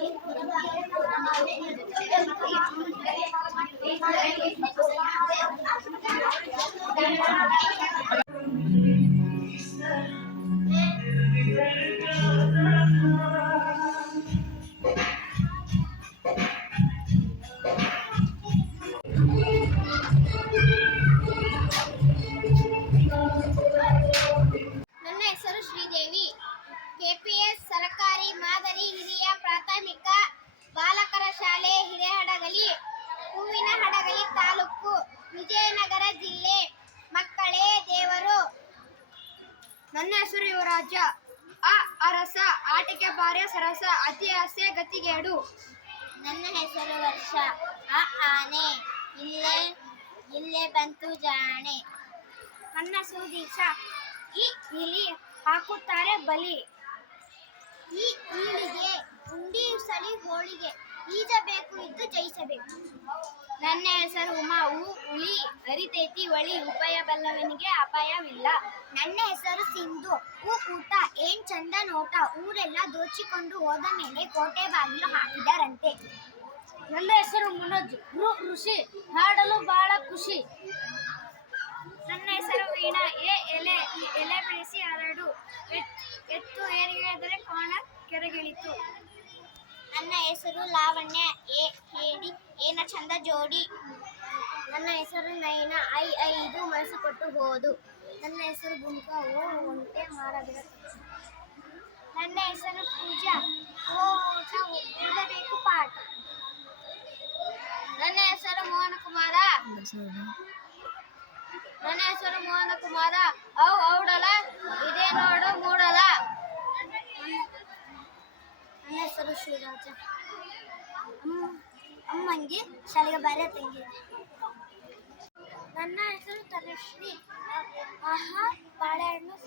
ನನ್ನ ನನ್ನ ಹೆಸರು ಯುವರಾಜ. ಅ ಅರಸ ಆಟಿಕೆ ಬಾರ್ಯ ಸರಸ ಅತಿ ಆಸೆ ಗತಿಗೇಡು. ನನ್ನ ಹೆಸರು ವರ್ಷ. ಆ ಆನೆ. ಇಲ್ಲೇ ಇಲ್ಲೇ ಬಂತು ಜಾಣೆ. ನನ್ನ ಹೆಸರು ದೀಕ್ಷಾ. ಈ ಇಲಿ ಹಾಕುತ್ತಾರೆ ಬಲಿ. ಈ ಈಳಿಗೆ ಉಂಡಿ ಸಲಿ ಹೋಳಿಗೆ ಈಜಬೇಕು ಇದ್ದು ಜಯಿಸಬೇಕು. ನನ್ನ ಹೆಸರು ಉಮಾ. ಉಳಿ ಹುಲಿ ಹರಿತೈತಿ ಒಳಿ ಉಪಾಯ ಬಲ್ಲವನಿಗೆ ಅಪಾಯವಿಲ್ಲ. ನನ್ನ ಹೆಸರು ಸಿಂಧು ಹೂ ಊಟ ಏನ್ ಚಂದ ನೋಟ ಊರೆಲ್ಲ ದೋಚಿಕೊಂಡು ಹೋದ ಮೇಲೆ ಕೋಟೆ ಬಾಗಿಲು ಹಾಕಿದರಂತೆ. ನನ್ನ ಹೆಸರು ಮನೋಜ್ ಋ ಋಷಿ ಹಾಡಲು ಬಹಳ ಖುಷಿ. ನನ್ನ ಹೆಸರು ವೀಣಾ ಎ ಎಲೆ ಎಲೆ ಬೆಳೆಸಿ ಹರಡು. ಎತ್- ಎತ್ತು ಏರಿಗೆದರೆ ಕೋಣ ಕೆರೆಗಿಳಿತು. ನನ್ನ ಹೆಸರು ಲಾವಣ್ಯ ಏ ಹೇಳಿ ಏನ ಚಂದ ಜೋಡಿ. ನನ್ನ ಹೆಸರು ನಯನ ಐ ಐದು ಮನಸ್ಸು ಕೊಟ್ಟು ಹೋದು. ನನ್ನ ಹೆಸರು ಗುಂಪ ಓ, ಒಂಟೆ ಮಾರಬಿಡ ನನ್ನ ಹೆಸರು ಪೂಜಾ. ಓಟ ಓದಬೇಕು ಪಾಠ. ನನ್ನ ಹೆಸರು ಮೋಹನ ಕುಮಾರ ನನ್ನ ಹೆಸರು ಮೋಹನ ಕುಮಾರ ಅವು ಔಡಲ. ಇದೇ ನೋಡು, ಮೂಡಲ. ನನ್ನ ಹೆಸರು ಶ್ರೀರಾಜ. ಅಮ್ಮಂಗೆ ಶಾಲೆಗೆ ಬರ ತಂಗಿ ನನ್ನ ಹೆಸರು ತನುಶ್ರೀ. Ajá, pararnos.